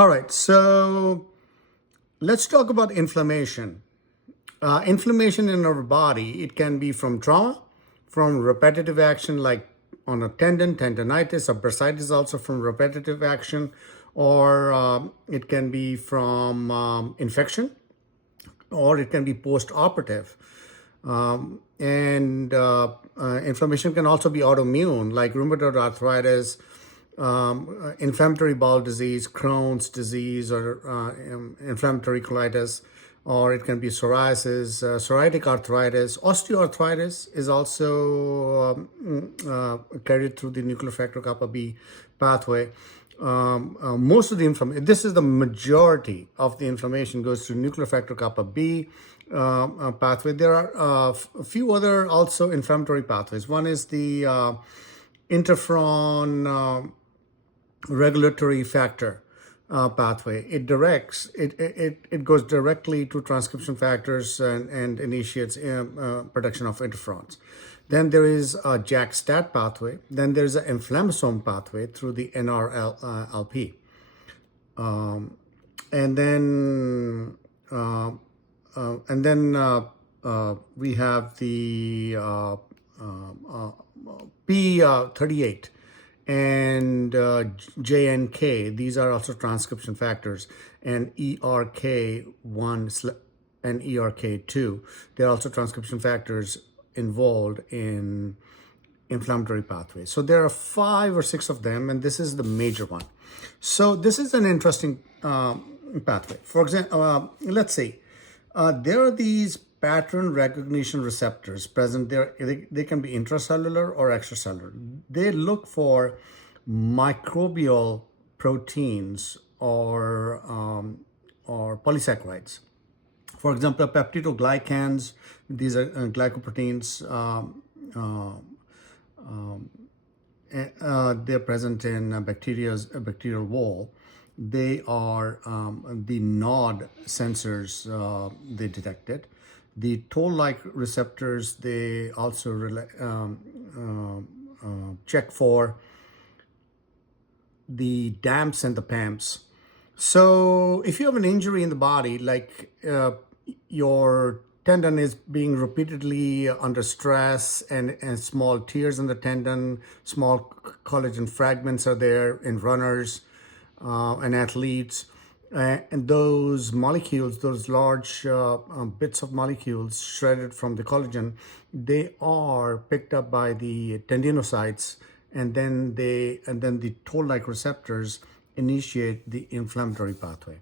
All right, so let's talk about inflammation. Inflammation in our body, it can be from trauma, from repetitive action like on a tendon, tendonitis, or bursitis also from repetitive action, or it can be from infection, or it can be post-operative. Inflammation can also be autoimmune, like rheumatoid arthritis, inflammatory bowel disease, Crohn's disease, or inflammatory colitis, or it can be psoriasis, psoriatic arthritis. Osteoarthritis is also carried through the nuclear factor kappa B pathway. Most of the inflammation, this is the majority of the inflammation goes through nuclear factor kappa B pathway. There are a few other also inflammatory pathways. One is the interferon regulatory factor pathway. It goes directly to transcription factors and initiates production of interferons. Then there is a JAK-STAT pathway. Then there's an inflammasome pathway through the NR-LP. We have the P38 and JNK. These are also transcription factors, and ERK1 and ERK2. They're also transcription factors involved in inflammatory pathways. So there are 5 or 6 of them, and this is the major one. So this is an interesting pathway. For example, let's see. There are these pattern recognition receptors present there. They can be intracellular or extracellular. They look for microbial proteins or polysaccharides. For example, peptidoglycans, these are glycoproteins. They're present in bacterial wall. They are the nod sensors they detected. The toll-like receptors, they also check for the DAMPs and the PAMPs. So if you have an injury in the body, like your tendon is being repeatedly under stress and small tears in the tendon, small collagen fragments are there in runners and athletes. And those molecules, those large bits of molecules shredded from the collagen, they are picked up by the tendinocytes, and then the toll-like receptors initiate the inflammatory pathway.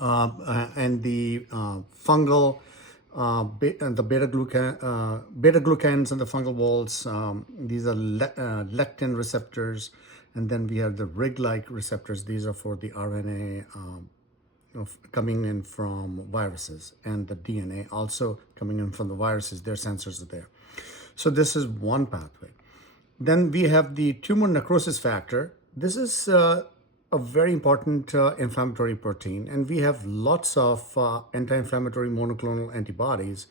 And the fungal and the beta-glucans and the fungal walls, these are lectin receptors. And then we have the RIG-like receptors. These are for the RNA coming in from viruses, and the DNA also coming in from the viruses. Their sensors are there. So this is one pathway. Then we have the tumor necrosis factor. This is a very important inflammatory protein, and we have lots of anti-inflammatory monoclonal antibodies,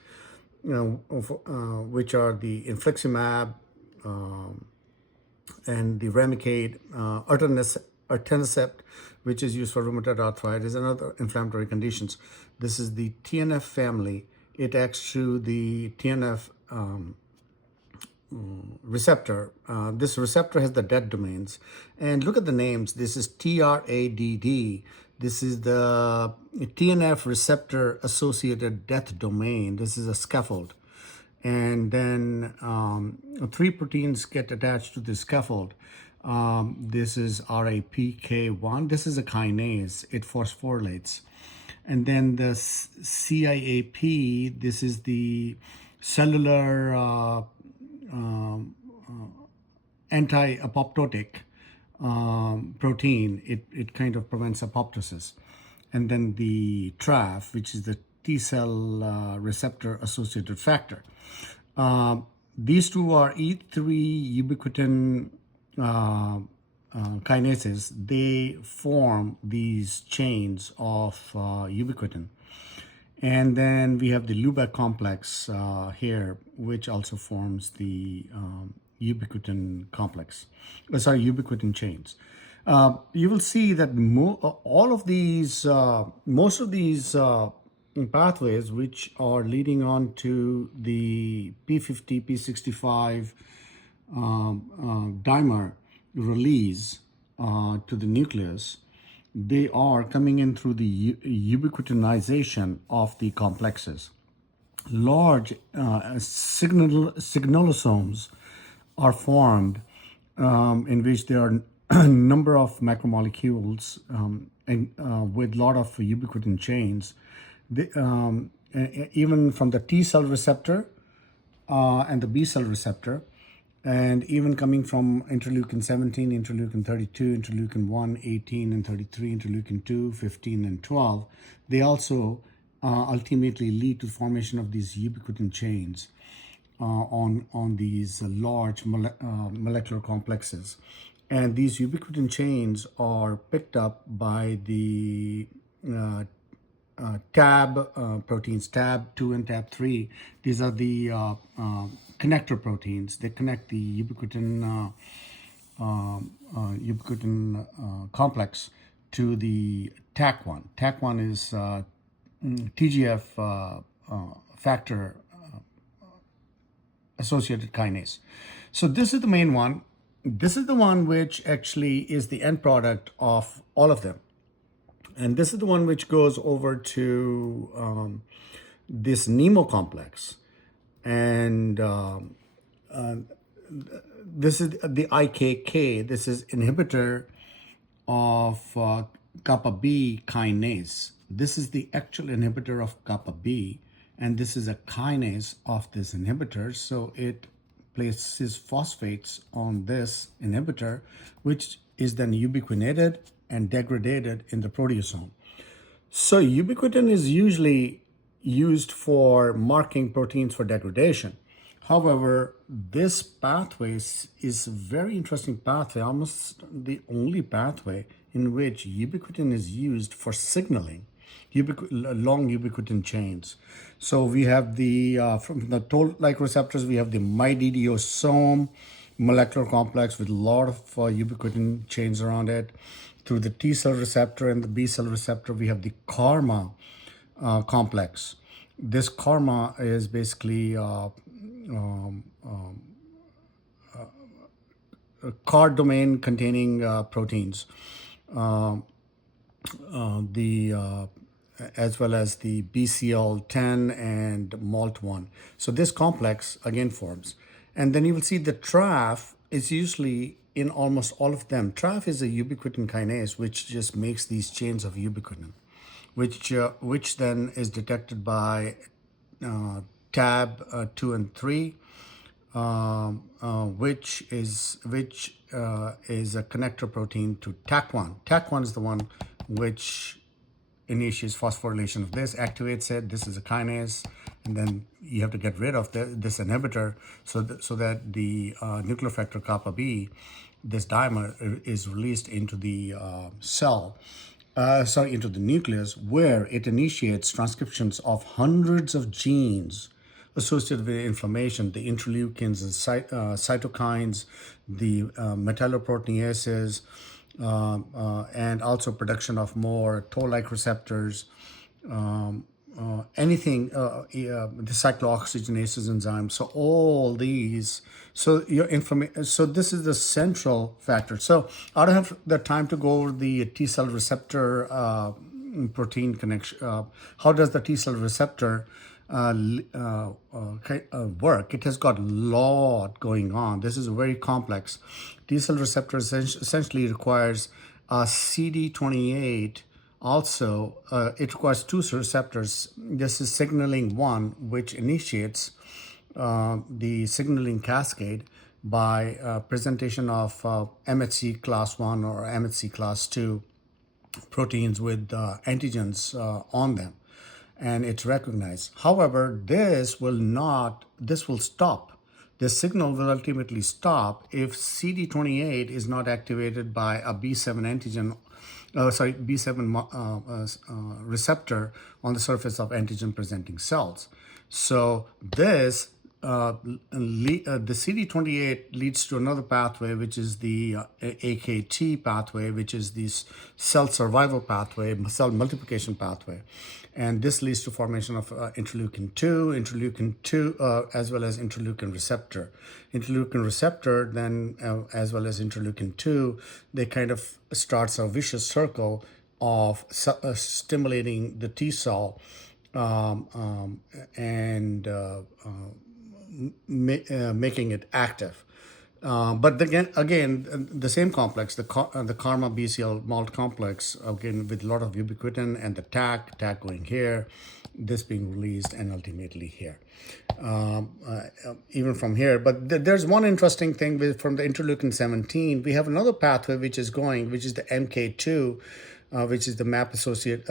which are the infliximab, and the Remicade, etanercept, which is used for rheumatoid arthritis and other inflammatory conditions. This is the TNF family. It acts through the TNF receptor. This receptor has the dead domains. And look at the names. This is TRADD. This is the TNF receptor associated death domain. This is a scaffold. And then 3 proteins get attached to this scaffold. This is RAPK1. This is a kinase. It phosphorylates. And then the CIAP, this is the cellular anti-apoptotic protein. It kind of prevents apoptosis. And then the TRAF, which is the T-cell receptor associated factor. These two are E3 ubiquitin kinases. They form these chains of ubiquitin. And then we have the Lubeck complex here, which also forms the ubiquitin complex. Ubiquitin chains. You will see that all of these, most of these pathways which are leading on to the P50, P65 dimer release to the nucleus, they are coming in through the ubiquitinization of the complexes. Large signalosomes are formed in which there are a number of macromolecules with a lot of ubiquitin chains. Even from the T cell receptor and the B cell receptor, and even coming from interleukin 17, interleukin 32, interleukin 1, 18, and 33, interleukin 2, 15, and 12, they also ultimately lead to the formation of these ubiquitin chains on these large molecular complexes. And these ubiquitin chains are picked up by the TAB proteins, TAB2 and TAB3. These are the connector proteins. They connect the ubiquitin complex to the TAC1. TAC1 is TGF factor associated kinase. So this is the main one. This is the one which actually is the end product of all of them. And this is the one which goes over to this Nemo complex. And this is the IKK. This is inhibitor of kappa-B kinase. This is the actual inhibitor of kappa-B. And this is a kinase of this inhibitor. So it places phosphates on this inhibitor, which is then ubiquitinated and degraded in the proteasome. So ubiquitin is usually used for marking proteins for degradation. However, this pathway is a very interesting pathway, almost the only pathway in which ubiquitin is used for signaling long ubiquitin chains. So we have the, from the toll-like receptors, we have the mydidiosome molecular complex with a lot of ubiquitin chains around it. Through the T cell receptor and the B cell receptor, we have the karma complex. This karma is basically a CAR domain containing proteins, as well as the BCL10 and MALT1. So this complex again forms. And then you will see the TRAF is usually in almost all of them. TRAF is a ubiquitin kinase which just makes these chains of ubiquitin, which then is detected by TAB2 and 3, which is a connector protein to TAC1. TAC1 is the one which initiates phosphorylation of this, activates it. This is a kinase, and then you have to get rid of this inhibitor so that the nuclear factor kappa-B, this dimer, is released into the into the nucleus, where it initiates transcriptions of hundreds of genes associated with inflammation, the interleukins, the cytokines, the metalloproteinases, and also production of more toll-like receptors, anything, the cyclooxygenases enzyme. So all these, so this is the central factor. So I don't have the time to go over the T cell receptor protein connection. How does the T cell receptor work? It has got a lot going on. This is very complex. T cell receptor essentially requires a CD28. Also, it requires two receptors. This is signaling 1, which initiates the signaling cascade by presentation of MHC class 1 or MHC class 2 proteins with antigens on them, and it's recognized. However, this will stop. This signal will ultimately stop if CD28 is not activated by a B7 antigen, B7 receptor on the surface of antigen-presenting cells. So this the CD28 leads to another pathway, which is the AKT pathway, which is the cell survival pathway, cell multiplication pathway. And this leads to formation of interleukin-2, as well as interleukin receptor. Interleukin receptor, then as well as interleukin-2, they kind of starts a vicious circle of stimulating the T cell and making it active. But again, the same complex, the karma BCL malt complex, again with a lot of ubiquitin and the TAC going here, this being released, and ultimately here. Even from here, but there's one interesting thing from the interleukin 17. We have another pathway which is going, which is the MK2, which is the MAP associated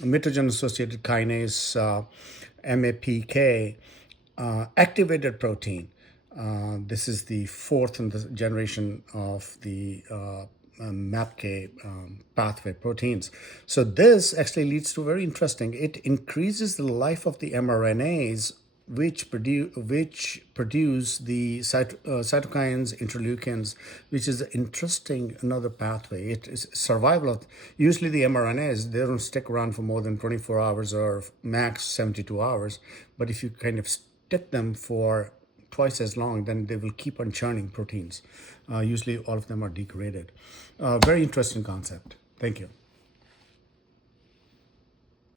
mitogen associated kinase, MAPK, activated protein. This is the fourth in the generation of the MAPK pathway proteins. So this actually leads to very interesting. It increases the life of the mRNAs which produce the cytokines, interleukins, which is interesting another pathway. It is survival of, usually the mRNAs, they don't stick around for more than 24 hours or max 72 hours. But if you kind of stick them for twice as long, then they will keep on churning proteins. Usually all of them are degraded. Very interesting concept. Thank you.